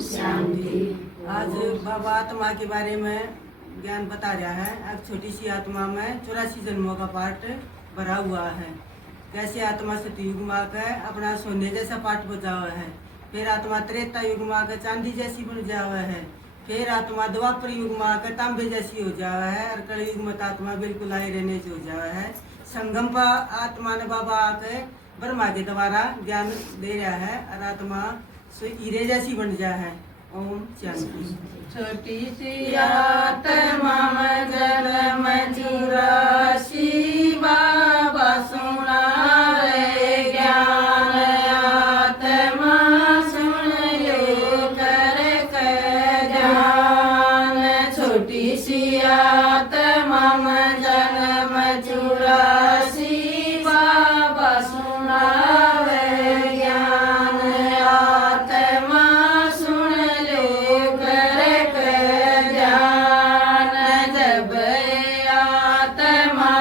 शांति। आज बाबा आत्मा के बारे में ज्ञान बता रहा है। अब छोटी सी आत्मा में 84 जन्मों का पाठ भरा हुआ है। कैसे आत्मा सतयुग माँ का अपना सोने जैसा पाठ बजा हुआ है। फिर आत्मा त्रेता युग माँ का चांदी जैसी बन जा हुआ है। फिर आत्मा द्वापर युग माँ का तांबे जैसी हो जा हुआ है। और कलयुग में आत्मा बिल्कुल आए रहने से हो जा हुआ है। संगम पर आत्मा ने बाबा आके ब्रह्मा के द्वारा ज्ञान दे रहा है और आत्मा हीरे जैसी बन जा है। ओम शांति। छोटी सी आत्मा में जन्म 84 बाबा सुना रे ज्ञान। आत्मा सुन लो कर ध्यान। छोटी सी आत्मा में जन्म 84 बाबा सुना रे ज्ञान। आत्मा सुन लो कर ध्यान। जब आत्मा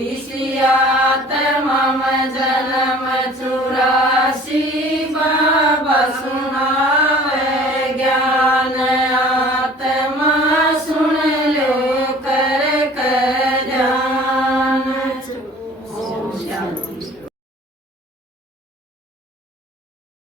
छोटी सी आत्मा में जन्म